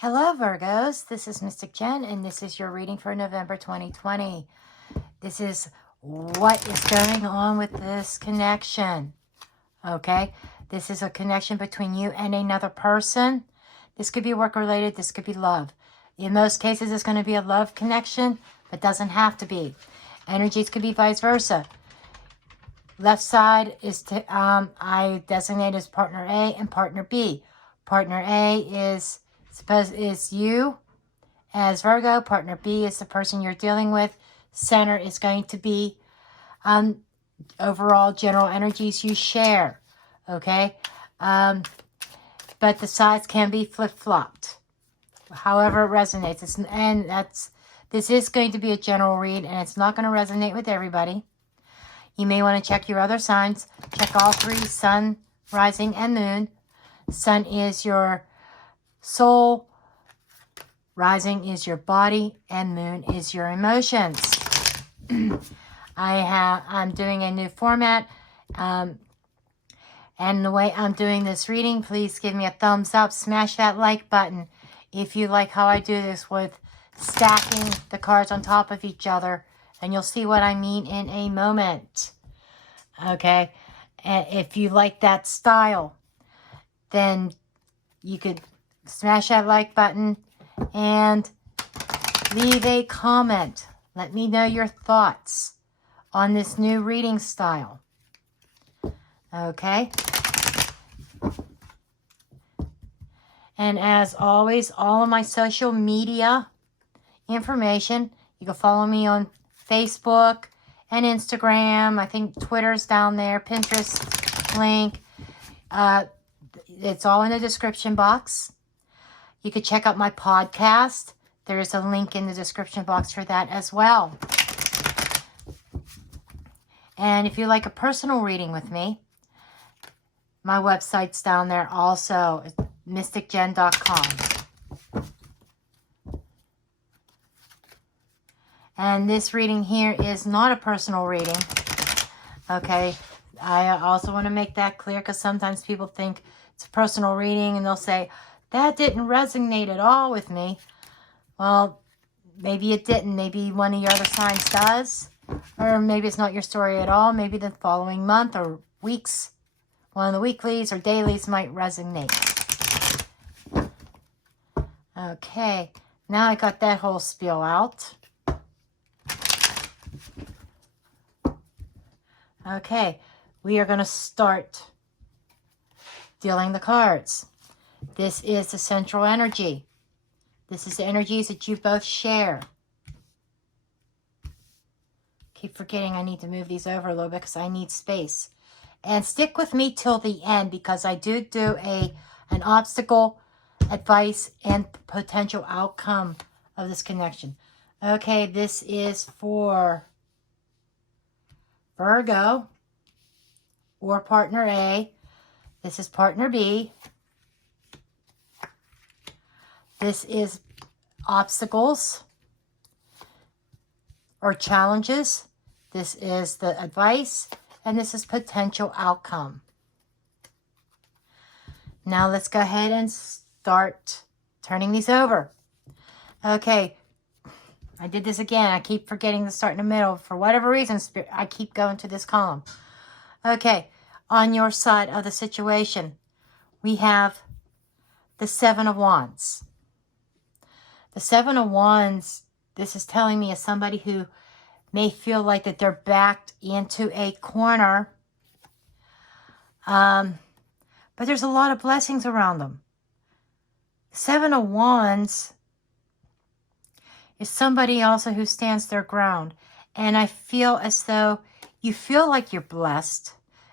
Hello Virgos, this is Mystic Jen and this is your reading for November 2020. This is what is going on with this connection, okay? This is a connection between you and another person. This could be work related, this could be love. In most cases, it's going to be a love connection, but doesn't have to be. Energies could be vice versa. Left side is, I designate as partner A and partner B. Partner A is you as Virgo. Partner B is the person you're dealing with. Center is going to be overall general energies you share. Okay? But the sides can be flip-flopped. However it resonates. This is going to be a general read, and it's not going to resonate with everybody. You may want to check your other signs. Check all three: sun, rising, and moon. Sun is your soul, rising is your body, and moon is your emotions. I'm doing a new format, and the way I'm doing this reading, please give me a thumbs up, smash that like button if you like how I do this with stacking the cards on top of each other, and you'll see what I mean in a moment. Okay, and if you like that style, then you could smash that like button and leave a comment. Let me know your thoughts on this new reading style. Okay? And as always, all of my social media information, you can follow me on Facebook and Instagram. I think Twitter's down there, Pinterest link. It's all in the description box. You could check out my podcast. There's a link in the description box for that as well. And if you like a personal reading with me, my website's down there also, mysticjen.com. And this reading here is not a personal reading. Okay, I also want to make that clear because sometimes people think it's a personal reading and they'll say, that didn't resonate at all with me. Well, maybe it didn't. Maybe one of your other signs does. Or maybe it's not your story at all. Maybe the following month or weeks, one of the weeklies or dailies might resonate. Okay, now I got that whole spiel out. Okay, we are going to start dealing the cards. This is the central energy. This is the energies that you both share. Keep forgetting I need to move these over a little bit because I need space. And stick with me till the end because I do an obstacle, advice, and potential outcome of this connection. Okay, this is for Virgo or partner A. This is partner B. This is obstacles or challenges. This is the advice, and this is potential outcome. Now let's go ahead and start turning these over. Okay, I did this again. I keep forgetting to start in the middle. For whatever reason, I keep going to this column. Okay, on your side of the situation, we have the Seven of Wands. The Seven of Wands, this is telling me, is somebody who may feel like that they're backed into a corner. But there's a lot of blessings around them. Seven of Wands is somebody also who stands their ground. And I feel as though you feel like you're blessed.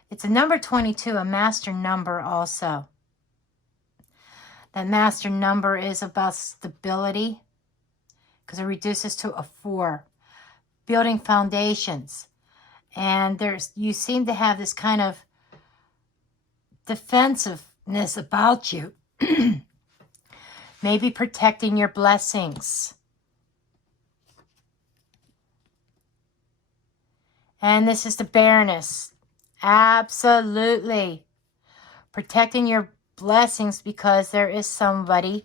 It's a number 22, a master number also. That master number is about stability because it reduces to a 4. Building foundations. And you seem to have this kind of defensiveness about you. Maybe protecting your blessings. And this is the Baroness. Absolutely. Protecting your blessings because there is somebody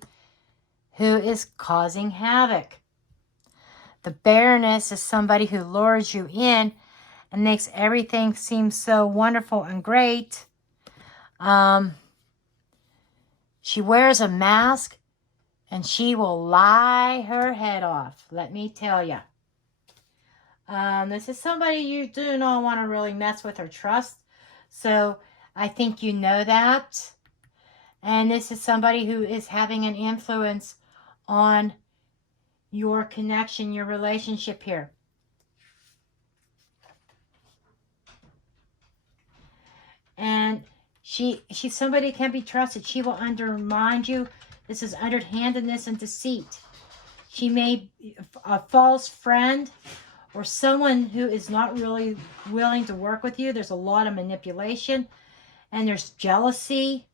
who is causing havoc. The Baroness is somebody who lures you in and makes everything seem so wonderful and great. She wears a mask and she will lie her head off, let me tell you. This is somebody you do not want to really mess with or trust. So I think you know that. And this is somebody who is having an influence on your connection, your relationship here. And she's somebody who can be trusted. She will undermine you. This is underhandedness and deceit. She may be a false friend or someone who is not really willing to work with you. There's a lot of manipulation and there's jealousy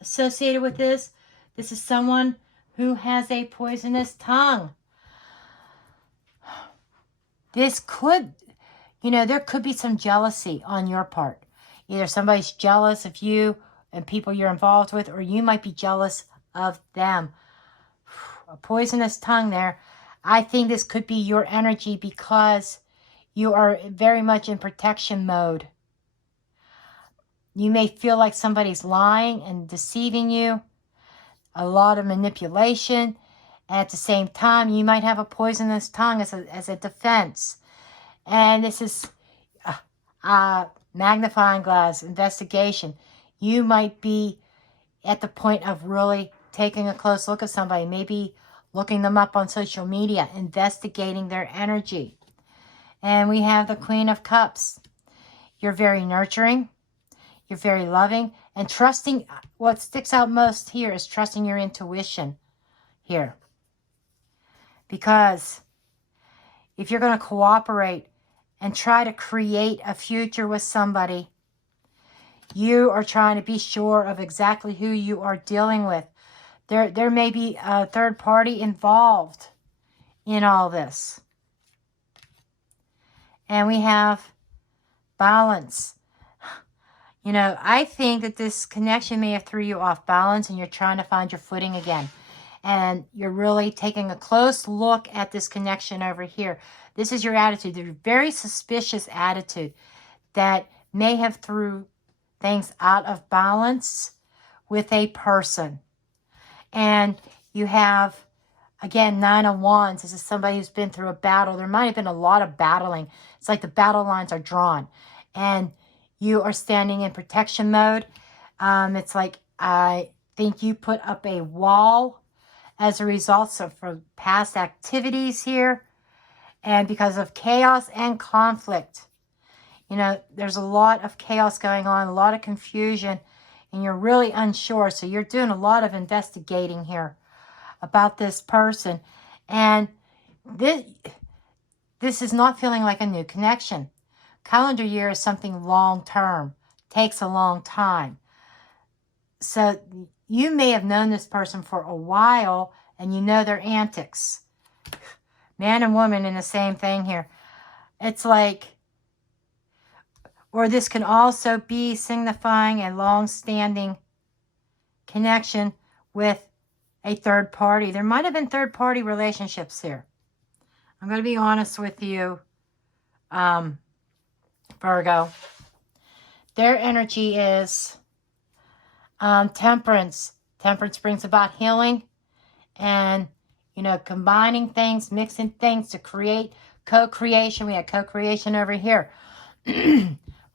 associated with this. This is someone who has a poisonous tongue. This could, there could be some jealousy on your part. Either somebody's jealous of you and people you're involved with, or you might be jealous of them. A poisonous tongue there. I think this could be your energy because you are very much in protection mode. You may feel like somebody's lying and deceiving you. A lot of manipulation. At the same time, you might have a poisonous tongue as a defense. And this is magnifying glass investigation. You might be at the point of really taking a close look at somebody. Maybe looking them up on social media. Investigating their energy. And we have the Queen of Cups. You're very nurturing. You're very loving. And trusting. What sticks out most here is trusting your intuition here. Because if you're going to cooperate and try to create a future with somebody, you are trying to be sure of exactly who you are dealing with. There may be a third party involved in all this. And we have balance. I think that this connection may have threw you off balance and you're trying to find your footing again. And you're really taking a close look at this connection over here. This is your attitude. There's a very suspicious attitude that may have threw things out of balance with a person. And you have, again, 9 of Wands. This is somebody who's been through a battle. There might have been a lot of battling. It's like the battle lines are drawn. And you are standing in protection mode. It's like, I think you put up a wall as a result of past activities here. And because of chaos and conflict. There's a lot of chaos going on, a lot of confusion, and you're really unsure. So you're doing a lot of investigating here about this person. And this is not feeling like a new connection. Calendar year is something long-term, takes a long time. So you may have known this person for a while and you know their antics. Man and woman in the same thing here. It's like, or this can also be signifying a long-standing connection with a third party. There might have been third-party relationships here. I'm going to be honest with you, Virgo. Their energy is temperance. Temperance brings about healing and, combining things, mixing things to create co-creation. We had co-creation over here.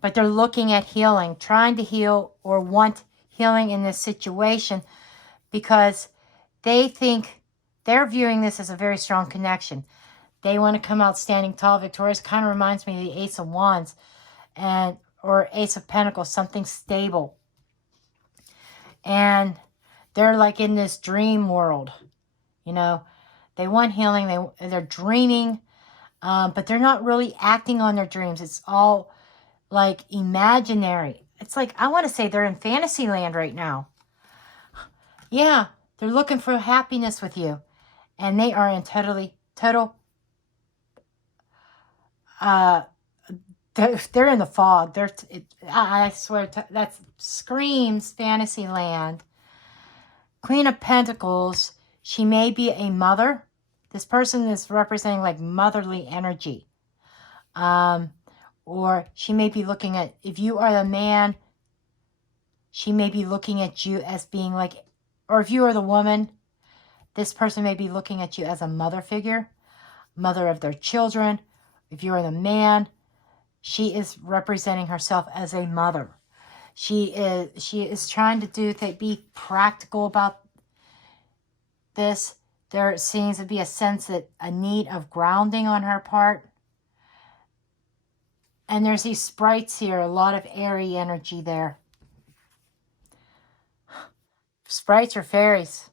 But they're looking at healing, trying to heal or want healing in this situation because they think they're viewing this as a very strong connection. They want to come out standing tall, victorious. Kind of reminds me of the Ace of Wands or Ace of Pentacles, something stable. And they're like in this dream world. They want healing. They're dreaming, but they're not really acting on their dreams. It's all like imaginary. It's like, I want to say they're in fantasy land right now. Yeah, they're looking for happiness with you. And they are in total, they're in the fog. I swear, that screams fantasy land. Queen of Pentacles She may be a mother. This person is representing like motherly energy. Or she may be looking at, if you are the man, she may be looking at you as being like, or if you are the woman, this person may be looking at you as a mother figure, mother of their children. If you are the man, she is representing herself as a mother. She is trying to be practical about this. There seems to be a sense that a need of grounding on her part. And there's these sprites here, a lot of airy energy there. Sprites or fairies.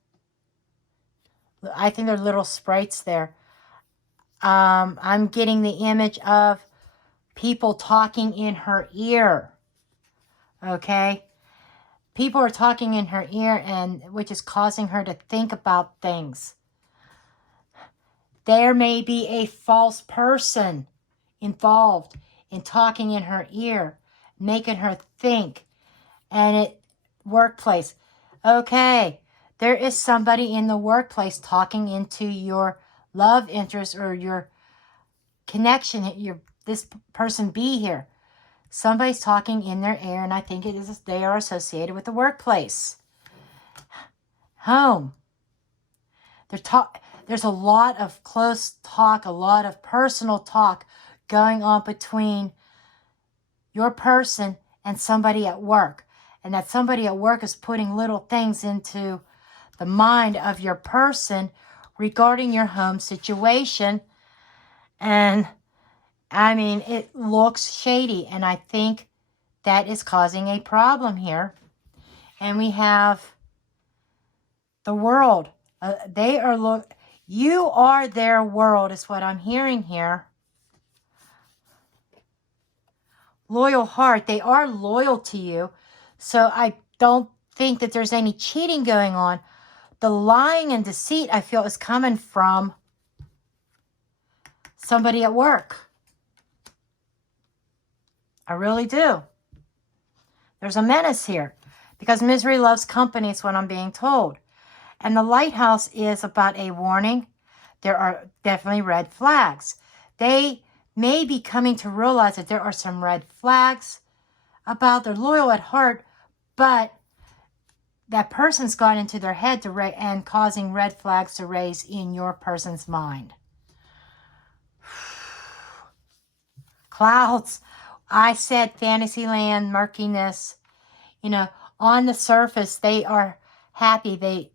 I think they're little sprites there. I'm getting the image of people talking in her ear. Okay? People are talking in her ear, and which is causing her to think about things. There may be a false person involved in talking in her ear, making her think. And at workplace, okay, there is somebody in the workplace talking into your love interest or your connection, this person be here. Somebody's talking in their ear, and I think they are associated with the workplace. Home. There's a lot of close talk, a lot of personal talk going on between your person and somebody at work. And that somebody at work is putting little things into the mind of your person regarding your home situation. And I mean, it looks shady, and I think that is causing a problem here. And we have the world. You are their world is what I'm hearing here. Loyal heart. They are loyal to you. So I don't think that there's any cheating going on. The lying and deceit, I feel, is coming from somebody at work. I really do. There's a menace here. Because misery loves company is what I'm being told. And the lighthouse is about a warning. There are definitely red flags. They may be coming to realize that there are some red flags about they're loyal at heart, but that person's got into their head and causing red flags to raise in your person's mind. Clouds. I said Fantasyland, murkiness. On the surface, they are happy.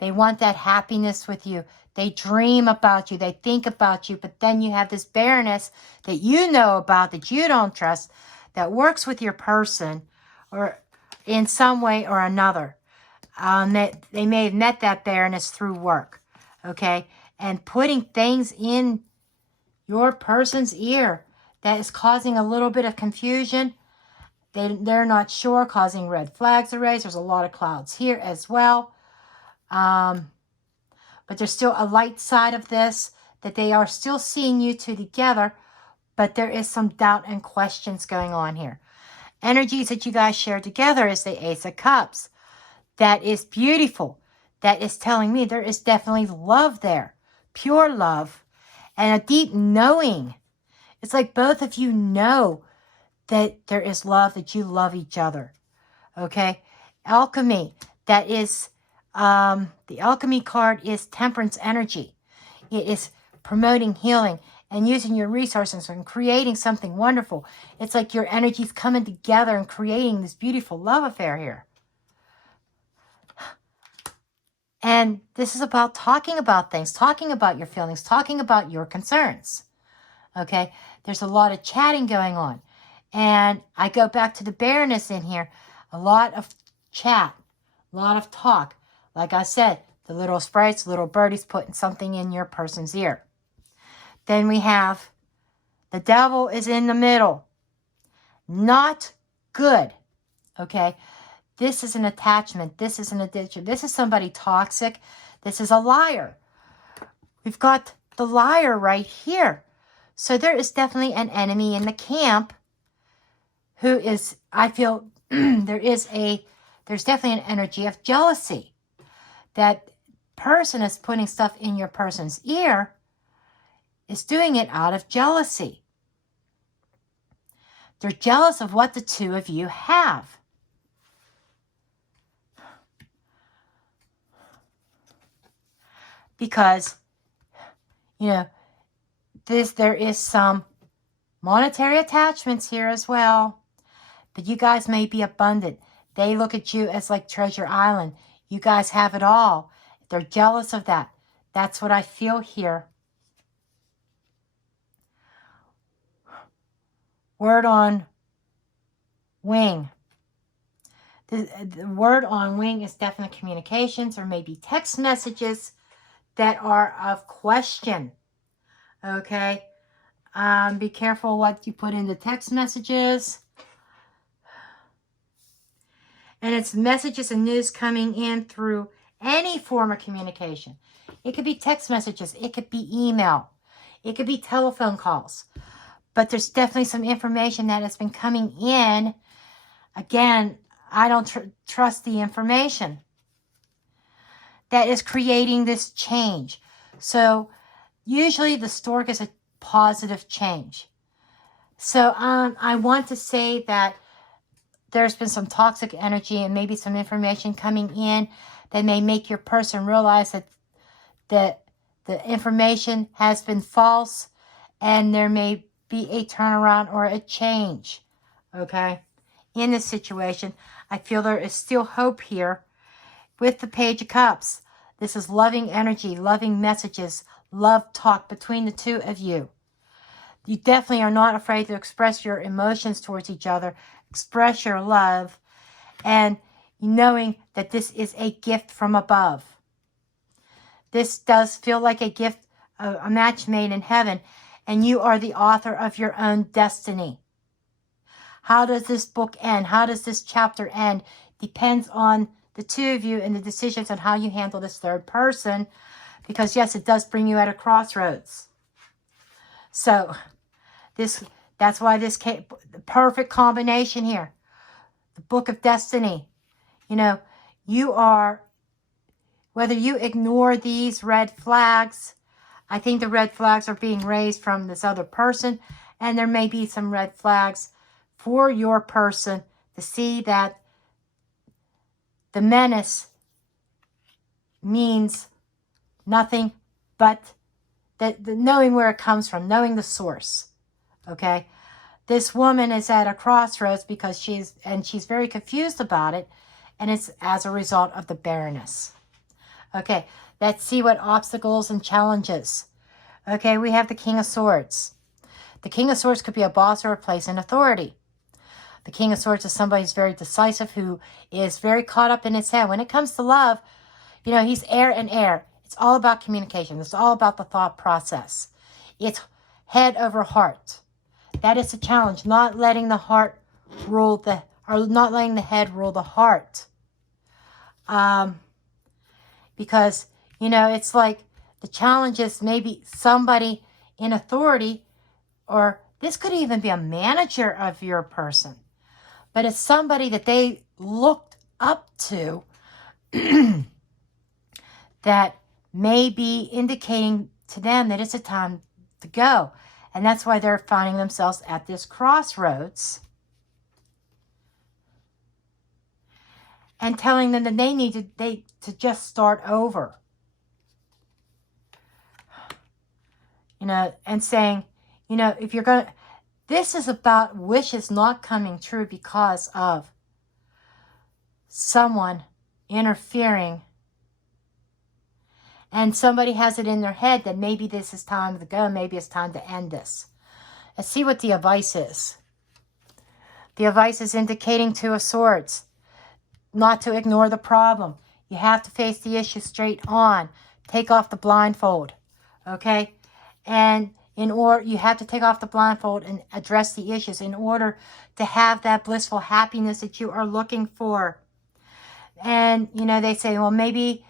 They want that happiness with you. They dream about you. They think about you. But then you have this barrenness that you know about, that you don't trust, that works with your person or in some way or another. They may have met that barrenness through work. Okay? And putting things in your person's ear that is causing a little bit of confusion. They're not sure, causing red flags to raise. There's a lot of clouds here as well. But there's still a light side of this, that they are still seeing you two together, but there is some doubt and questions going on here. Energies that you guys share together is the Ace of Cups. That is beautiful. That is telling me there is definitely love there. Pure love and a deep knowing. It's like both of you know that there is love, that you love each other. Okay? Alchemy. That is, the alchemy card is temperance energy. It is promoting healing and using your resources and creating something wonderful. It's like your energies coming together and creating this beautiful love affair here. And this is about talking about things, talking about your feelings, talking about your concerns. Okay? There's a lot of chatting going on. And I go back to the barrenness in here. A lot of chat, a lot of talk. Like I said, the little sprites, little birdies putting something in your person's ear. Then we have the devil is in the middle. Not good. Okay? This is an attachment. This is an addiction. This is somebody toxic. This is a liar. We've got the liar right here. So there is definitely an enemy in the camp who is, I feel, there's definitely an energy of jealousy. That person is putting stuff in your person's ear is doing it out of jealousy. They're jealous of what the two of you have. Because, you know, there is some monetary attachments here as well. But you guys may be abundant. They look at you as like Treasure Island. You guys have it all. They're jealous of that. That's what I feel here. Word on wing. The word on wing is definite communications or maybe text messages that are of question. Okay? Be careful what you put in the text messages. And it's messages and news coming in through any form of communication. It could be text messages. It could be email. It could be telephone calls. But there's definitely some information that has been coming in. Again, I don't trust the information that is creating this change. So usually the stork is a positive change. So I want to say that there's been some toxic energy and maybe some information coming in that may make your person realize that the information has been false and there may be a turnaround or a change, okay? In this situation, I feel there is still hope here with the Page of Cups. This is loving energy, loving messages, love talk between the two of you. You definitely are not afraid to express your emotions towards each other, express your love, and knowing that this is a gift from above. This does feel like a gift, a match made in heaven, and you are the author of your own destiny. How does this book end? How does this chapter end? Depends on the two of you and the decisions on how you handle this third person. Because yes, it does bring you at a crossroads. So that's why this came, the perfect combination here. The Book of Destiny. You know, you are, whether you ignore these red flags, I think the red flags are being raised from this other person, and there may be some red flags for your person to see that the menace means nothing but that knowing where it comes from, knowing the source. Okay? This woman is at a crossroads because she's very confused about it, and it's as a result of the barrenness. Okay, let's see what obstacles and challenges. Okay, we have the King of Swords. The King of Swords could be a boss or a place in authority. The King of Swords is somebody who's very decisive, who is very caught up in his head. When it comes to love, you know, he's air and air. It's all about communication. It's all about the thought process. It's head over heart. That is the challenge, not letting the heart rule not letting the head rule the heart. Because, you know, it's like the challenge is maybe somebody in authority, or this could even be a manager of your person, but it's somebody that they looked up to that may be indicating to them that it's a time to go. And that's why they're finding themselves at this crossroads and telling them that they need to just start over. You know, and saying, you know, if you're going to, this is about wishes not coming true because of someone interfering. And somebody has it in their head that maybe this is time to go. Maybe it's time to end this. Let's see what the advice is. The advice is indicating Two of Swords. Not to ignore the problem. You have to face the issue straight on. Take off the blindfold. Okay? And you have to take off the blindfold and address the issues in order to have that blissful happiness that you are looking for. And, you know, they say, well, maybe,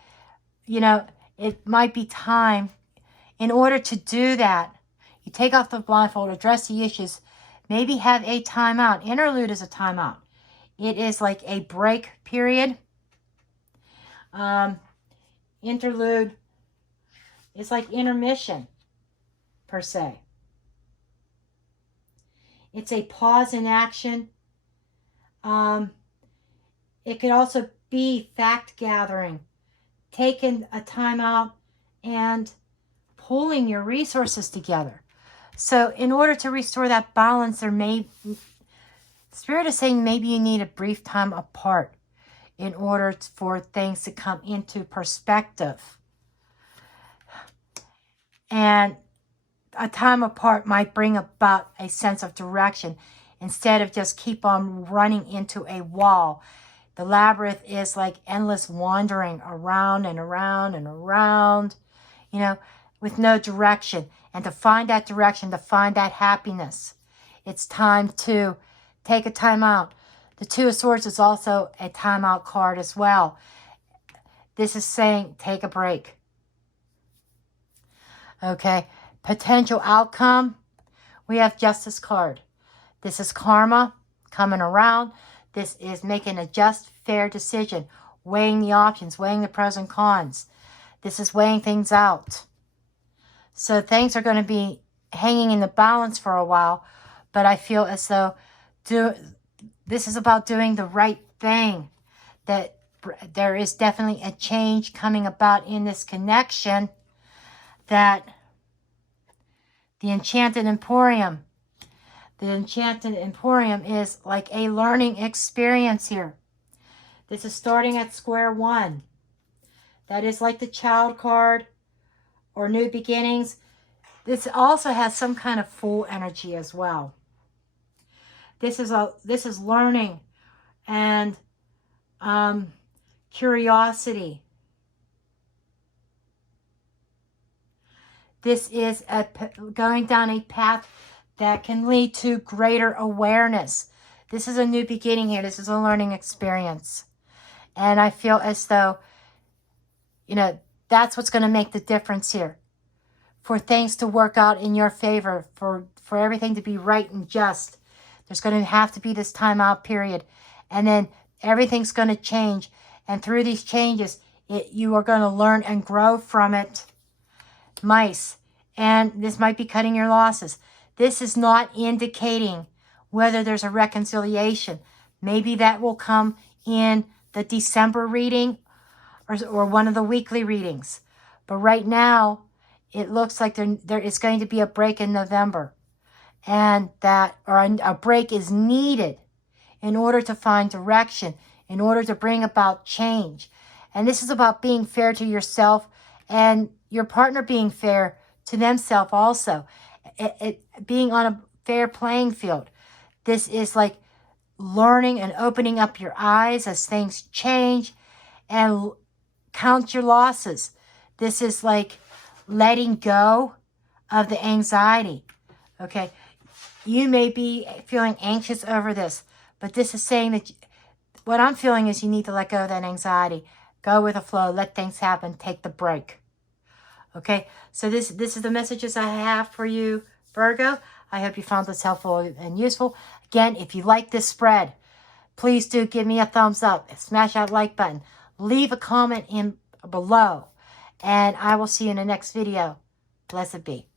you know, it might be time. In order to do that, you take off the blindfold, address the issues, maybe have a timeout. Interlude is a timeout. It is like a break period. interlude. It's like intermission, per se. It's a pause in action. It could also be fact gathering, taking a time out and pulling your resources together. So in order to restore that balance, Spirit is saying maybe you need a brief time apart in order for things to come into perspective. And a time apart might bring about a sense of direction instead of just keep on running into a wall. The labyrinth is like endless wandering around and around and around, you know, with no direction. And to find that direction, to find that happiness, it's time to take a time out. The Two of Swords is also a timeout card as well. This is saying take a break. Okay. Potential outcome. We have Justice card. This is karma coming around. This is making a just, fair decision. Weighing the options. Weighing the pros and cons. This is weighing things out. So things are going to be hanging in the balance for a while. But I feel as though this is about doing the right thing. That there is definitely a change coming about in this connection. That the Enchanted Emporium. The Enchanted Emporium is like a learning experience here. This is starting at square one. That is like the Child card or New Beginnings. This also has some kind of Fool energy as well. This is learning and curiosity. This is going down a path that can lead to greater awareness. This is a new beginning here. This is a learning experience. And I feel as though, you know, that's what's going to make the difference here. For things to work out in your favor, for everything to be right and just, there's going to have to be this timeout period. And then everything's going to change. And through these changes, you are going to learn and grow from it. Mice. And this might be cutting your losses. This is not indicating whether there's a reconciliation. Maybe that will come in the December reading or one of the weekly readings. But right now, it looks like there is going to be a break in November. And a break is needed in order to find direction, in order to bring about change. And this is about being fair to yourself and your partner being fair to themselves also. Being on a fair playing field. This is like learning and opening up your eyes as things change and count your losses. This is like letting go of the anxiety. Okay. You may be feeling anxious over this, but this is saying that what I'm feeling is you need to let go of that anxiety. Go with the flow. Let things happen. Take the break. Okay, so this is the messages I have for you, Virgo. I hope you found this helpful and useful. Again, if you like this spread, please do give me a thumbs up. Smash that like button. Leave a comment in below. And I will see you in the next video. Blessed be.